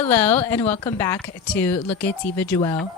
Hello and welcome back to Look at Eva Joelle.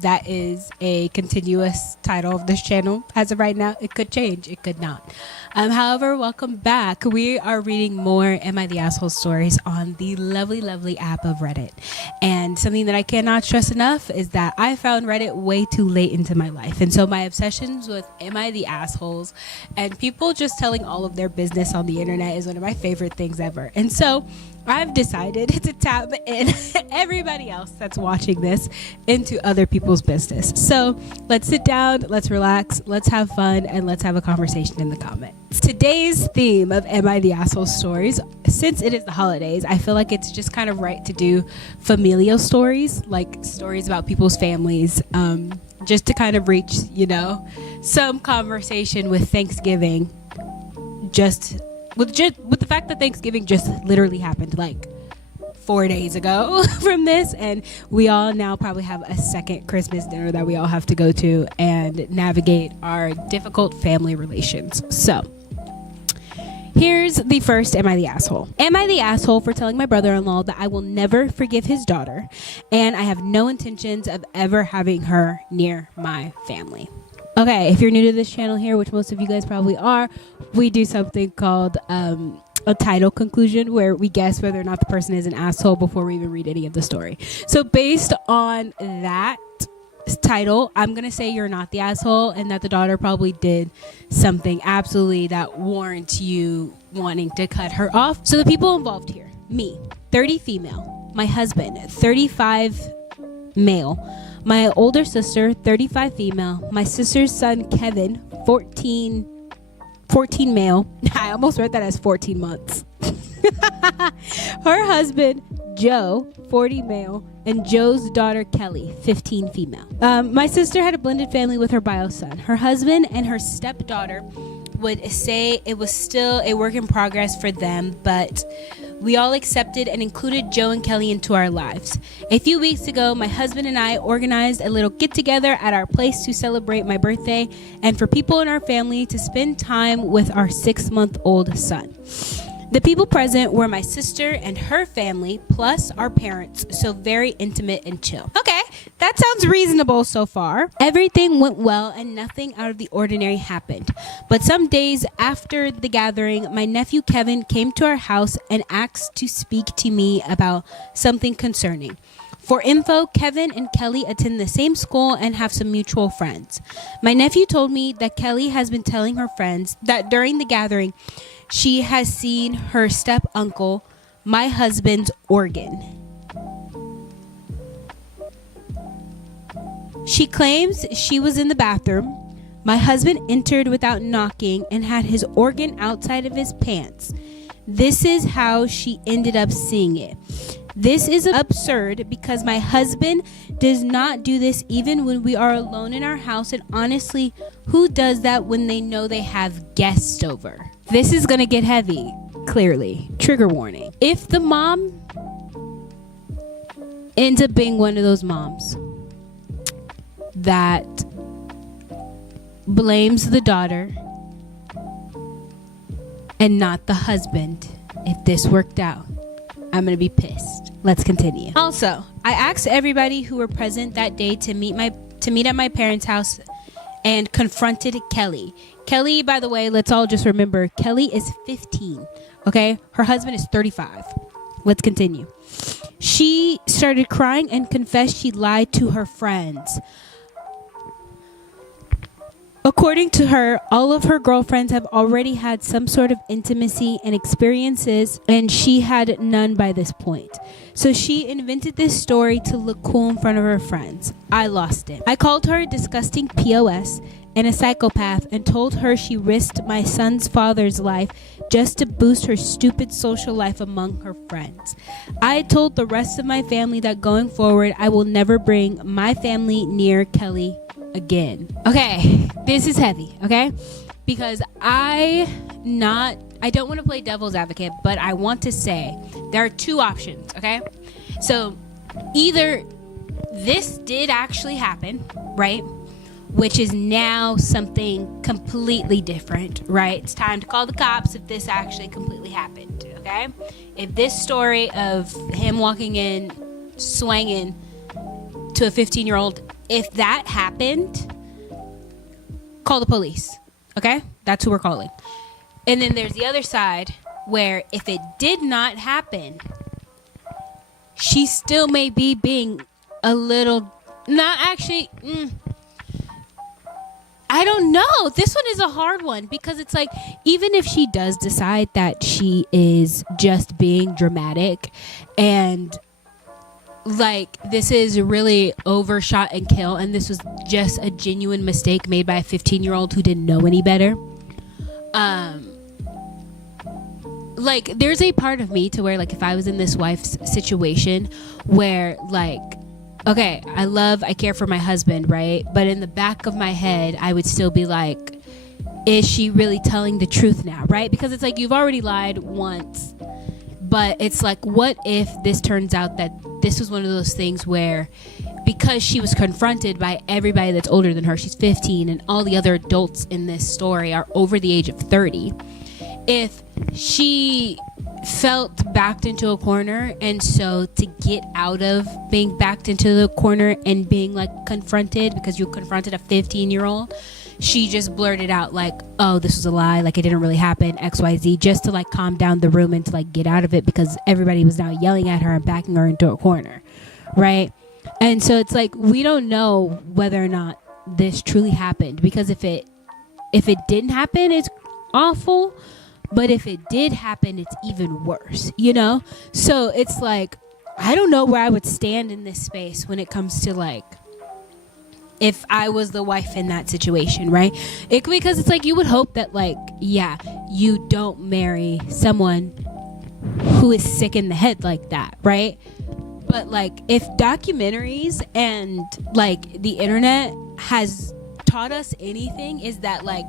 That is a continuous title of this channel. As of right now, it could change, it could not. However, welcome back. We are reading more Am I the Asshole stories on the lovely, lovely app of Reddit. And something that I cannot stress enough is that I found Reddit way too late into my life. And so my obsessions with Am I the Assholes and people just telling all of their business on the internet is one of my favorite things ever. And so I've decided to tap in everybody else that's watching this into other people's business. So let's sit down, let's relax, let's have fun, and let's have a conversation in the comments. Today's theme of Am I the Asshole stories, since it is the holidays, I feel like it's just kind of right to do familial stories, like stories about people's families, just to kind of reach, some conversation with Thanksgiving, with the fact that Thanksgiving just literally happened like 4 days ago from this, and we all now probably have a second Christmas dinner that we all have to go to and navigate our difficult family relations. So here's the first Am I the Asshole? Am I the asshole for telling my brother-in-law that I will never forgive his daughter and I have no intentions of ever having her near my family? Okay, if you're new to this channel here, which most of you guys probably are, we do something called a title conclusion, where we guess whether or not the person is an asshole before we even read any of the story. So based on that title, I'm going to say you're not the asshole and that the daughter probably did something absolutely that warrants you wanting to cut her off. So the people involved here: me, 30 female, my husband, 35 male, my older sister, 35 female, my sister's son, Kevin, 14 male. I almost read that as 14 months. Her husband, Joe, 40 male, and Joe's daughter, Kelly, 15 female. My sister had a blended family with her bio son. Her husband and her stepdaughter would say it was still a work in progress for them, but we all accepted and included Joe and Kelly into our lives. A few weeks ago, my husband and I organized a little get-together at our place to celebrate my birthday and for people in our family to spend time with our 6-month-old son. The people present were my sister and her family, plus our parents, so very intimate and chill. Okay, that sounds reasonable so far. Everything went well and nothing out of the ordinary happened. But some days after the gathering, my nephew Kevin came to our house and asked to speak to me about something concerning. For info, Kevin and Kelly attend the same school and have some mutual friends. My nephew told me that Kelly has been telling her friends that during the gathering, she has seen her step-uncle, my husband's organ. She claims she was in the bathroom. My husband entered without knocking and had his organ outside of his pants. This is how she ended up seeing it. This is absurd because my husband does not do this even when we are alone in our house, and honestly, who does that when they know they have guests over? This is gonna get heavy, clearly. Trigger warning. If the mom ends up being one of those moms that blames the daughter and not the husband, if this worked out, I'm gonna be pissed. Let's continue. Also, I asked everybody who were present that day to meet at my parents' house and confronted Kelly. Kelly, by the way, let's all just remember, Kelly is 15, okay? Her husband is 35. Let's continue. She started crying and confessed she lied to her friends. According to her, all of her girlfriends have already had some sort of intimacy and experiences, and she had none by this point. So she invented this story to look cool in front of her friends. I lost it. I called her a disgusting POS and a psychopath and told her she risked my son's father's life just to boost her stupid social life among her friends. I told the rest of my family that going forward, I will never bring my family near Kelly again. Okay, this is heavy, okay? Because I don't want to play devil's advocate, but I want to say there are two options, okay? So either this did actually happen, right? Which is now something completely different, right? It's time to call the cops if this actually completely happened, okay? okay? If this story of him walking in, swanging to a 15-year-old, if that happened, call the police, okay? That's who we're calling. And then there's the other side where if it did not happen, she still may be being a little, not actually, I don't know. This one is a hard one because it's like, even if she does decide that she is just being dramatic and like this is really overshot and kill and this was just a genuine mistake made by a 15-year-old who didn't know any better, like there's a part of me to where like if I was in this wife's situation where like, okay, I care for my husband, right? But in the back of my head, I would still be like, is she really telling the truth now, right? Because it's like, you've already lied once, but it's like, what if this turns out that this was one of those things where because she was confronted by everybody that's older than her, she's 15, and all the other adults in this story are over the age of 30, if she felt backed into a corner, and so to get out of being backed into the corner and being like confronted because you confronted a 15-year-old, she just blurted out like, oh, this was a lie, like it didn't really happen, XYZ, just to like calm down the room and to like get out of it because everybody was now yelling at her and backing her into a corner, right? And so it's like, we don't know whether or not this truly happened, because if it didn't happen, it's awful. But if it did happen, it's even worse, you know? So it's like, I don't know where I would stand in this space when it comes to like, if I was the wife in that situation, right? Because it's like, you would hope that like, yeah, you don't marry someone who is sick in the head like that, right? But like, if documentaries and like the internet has taught us anything, is that like,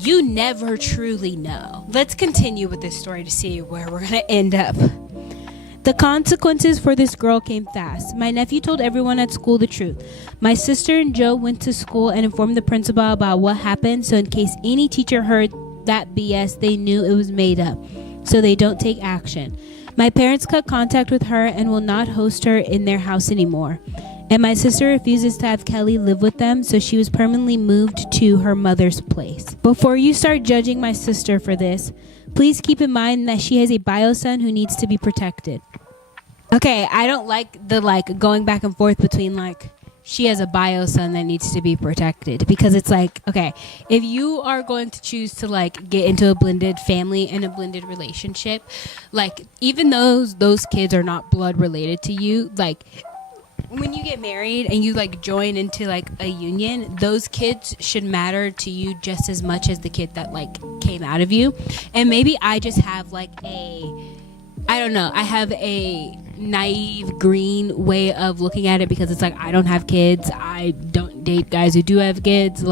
you never truly know. Let's continue with this story to see where we're gonna end up. The consequences for this girl came fast. My nephew told everyone at school the truth. My sister and Joe went to school and informed the principal about what happened, so in case any teacher heard that BS, they knew it was made up, so they don't take action. My parents cut contact with her and will not host her in their house anymore. And my sister refuses to have Kelly live with them, so she was permanently moved to her mother's place. Before you start judging my sister for this, please keep in mind that she has a bio son who needs to be protected. Okay, I don't like the like going back and forth between like she has a bio son that needs to be protected, because it's like, okay, if you are going to choose to like get into a blended family and a blended relationship, like even those kids are not blood related to you, like when you get married and you like join into like a union, those kids should matter to you just as much as the kid that like came out of you. And maybe I just have like I have a naive green way of looking at it, because it's like, I don't have kids, I don't date guys who do have kids,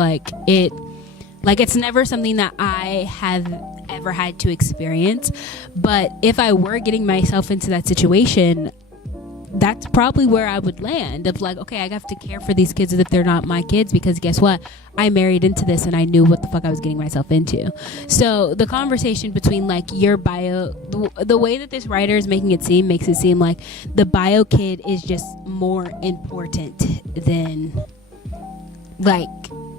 it's never something that I have ever had to experience. But if I were getting myself into that situation, that's probably where I would land, of like, okay, I have to care for these kids as if they're not my kids, because guess what? I married into this and I knew what the fuck I was getting myself into. So the conversation between like your bio, the way that this writer is making it seem, makes it seem like the bio kid is just more important than like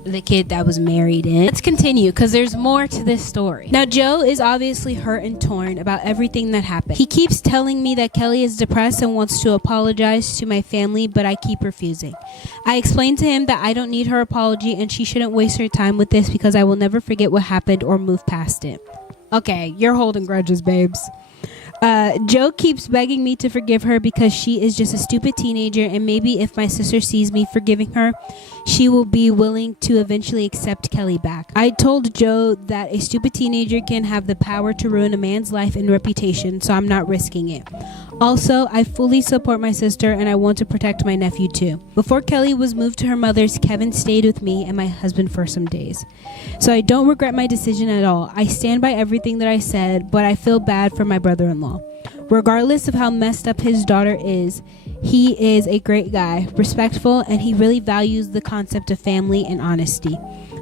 the kid that was married in. Let's continue, because there's more to this story. Now, Joe is obviously hurt and torn about everything that happened. He keeps telling me that Kelly is depressed and wants to apologize to my family, but I keep refusing. I explained to him that I don't need her apology and she shouldn't waste her time with this, because I will never forget what happened or move past it. Okay, you're holding grudges, babes. Joe keeps begging me to forgive her because she is just a stupid teenager, and maybe if my sister sees me forgiving her, she will be willing to eventually accept Kelly back. I told Joe that a stupid teenager can have the power to ruin a man's life and reputation, so I'm not risking it. Also, I fully support my sister and I want to protect my nephew too. Before Kelly was moved to her mother's, Kevin stayed with me and my husband for some days. So I don't regret my decision at all. I stand by everything that I said, but I feel bad for my brother-in-law. Regardless of how messed up his daughter is, he is a great guy, respectful, and he really values the concept of family and honesty.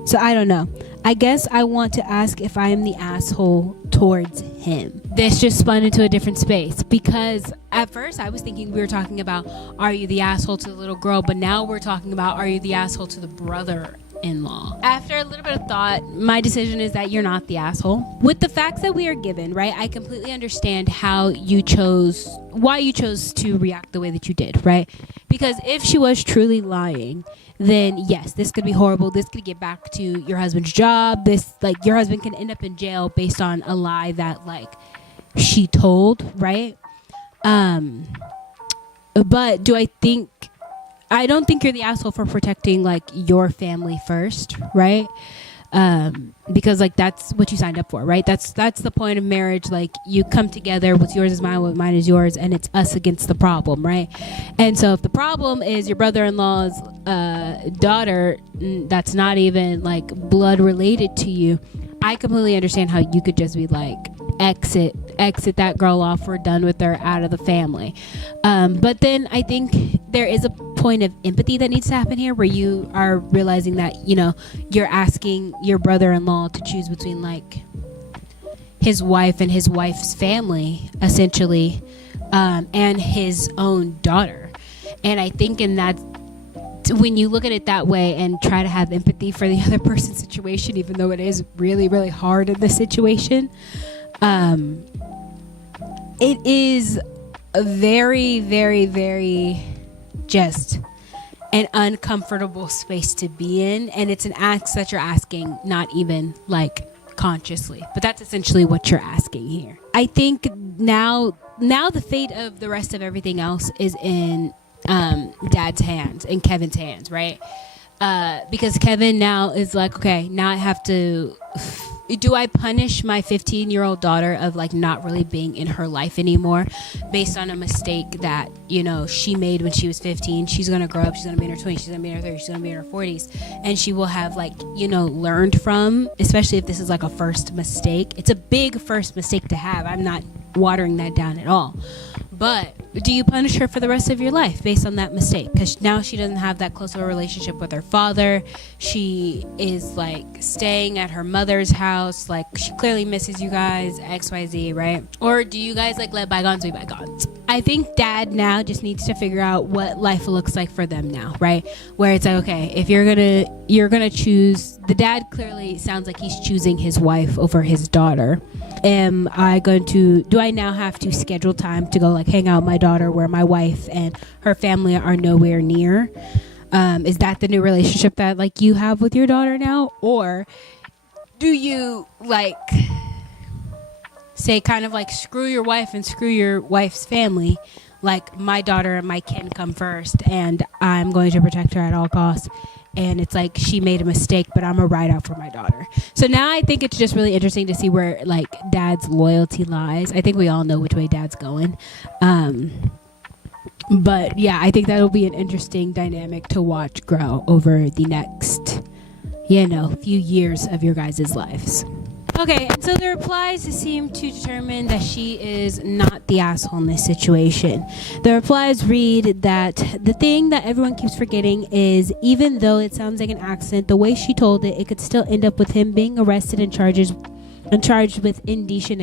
So I don't know. I guess I want to ask if I am the asshole towards him. this just spun into a different space, because at first I was thinking we were talking about, are you the asshole to the little girl? But now we're talking about, are you the asshole to the brother-in-law? After a little bit of thought, my decision is that you're not the asshole. With the facts that we are given, right, I completely understand why you chose to react the way that you did, right? Because if she was truly lying, then yes, this could be horrible. This could get back to your husband's job. Your husband can end up in jail based on a lie that she told, right? But I don't think you're the asshole for protecting your family first, right? Because that's what you signed up for, right? That's the point of marriage. You come together, what's yours is mine, what mine is yours, and it's us against the problem, right? And so if the problem is your brother-in-law's daughter that's not even blood related to you, I completely understand how you could just be exit that girl off, we're done with her, out of the family. But then I think there is a point of empathy that needs to happen here, where you are realizing that you're asking your brother-in-law to choose between his wife and his wife's family, essentially, and his own daughter. And I think in that, when you look at it that way and try to have empathy for the other person's situation, even though it is really, really hard in this situation, it is a very, very, very just an uncomfortable space to be in. And it's an ask that you're asking, not even consciously, but that's essentially what you're asking here. I think now the fate of the rest of everything else is in Dad's hands and Kevin's hands, right? Because Kevin now is okay, now I have to, do I punish my 15-year-old daughter of not really being in her life anymore based on a mistake that she made when she was 15? She's gonna grow up, she's gonna be in her 20s, she's gonna be in her 30s, she's gonna be in her 40s, and she will have learned from, especially if this is a first mistake. It's a big first mistake to have. I'm not watering that down at all, but do you punish her for the rest of your life based on that mistake? Because now she doesn't have that close of a relationship with her father. She is staying at her mother's house. She clearly misses you guys, XYZ, right? Or do you guys let bygones be bygones? I think Dad now just needs to figure out what life looks like for them now, right? Where it's okay, if you're gonna choose, the dad clearly sounds like he's choosing his wife over his daughter. Do I now have to schedule time to go hang out with my daughter where my wife and her family are nowhere near? Is that the new relationship that you have with your daughter now? Or do you say kind of screw your wife and screw your wife's family, my daughter and my kin come first and I'm going to protect her at all costs, and it's she made a mistake, but I'm a ride out for my daughter. So now I think it's just really interesting to see where Dad's loyalty lies. I think we all know which way Dad's going, but yeah, I think that'll be an interesting dynamic to watch grow over the next few years of your guys' lives. Okay, and so the replies seem to determine that she is not the asshole in this situation. The replies read that the thing that everyone keeps forgetting is, even though it sounds like an accident, the way she told it could still end up with him being arrested and charged with indecent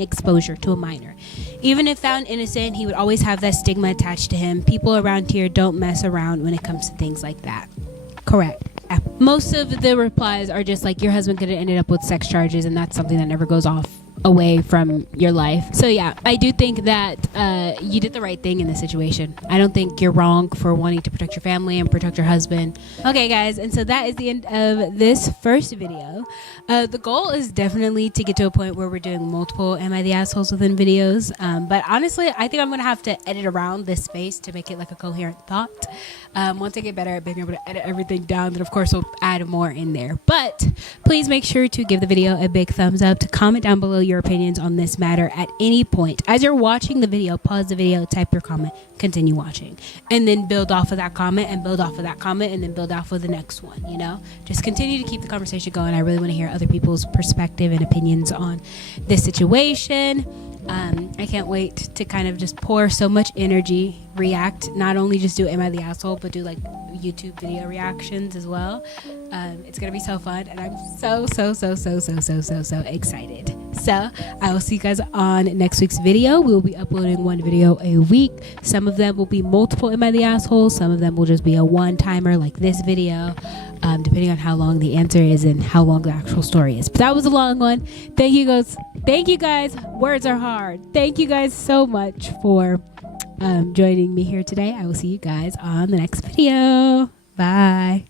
exposure to a minor. Even if found innocent, he would always have that stigma attached to him. People around here don't mess around when it comes to things like that. Correct. Most of the replies are just your husband could have ended up with sex charges, and that's something that never goes away from your life. So yeah, I do think that you did the right thing in this situation. I don't think you're wrong for wanting to protect your family and protect your husband. Okay guys, and so that is the end of this first video. The goal is definitely to get to a point where we're doing multiple Am I the Assholes within videos, but honestly I think I'm gonna have to edit around this space to make it a coherent thought. Once I get better at being able to edit everything down, then of course we'll add more in there. But please make sure to give the video a big thumbs up, to comment down below your opinions on this matter at any point. As you're watching the video, pause the video, type your comment, continue watching, and then build off of that comment and build off of that comment and then build off of the next one. Just continue to keep the conversation going. I really want to hear other people's perspective and opinions on this situation. I can't wait to kind of just pour so much energy, react, not only just do Am I the Asshole, but do YouTube video reactions as well. It's gonna be so fun, and I'm so excited. So I will see you guys on next week's video. We will be uploading one video a week. Some of them will be multiple Am I the Asshole? Some of them will just be a one-timer like this video, depending on how long the answer is and how long the actual story is. But that was a long one. Thank you guys. Words are hard. Thank you guys so much for joining me here today. I will see you guys on the next video. Bye.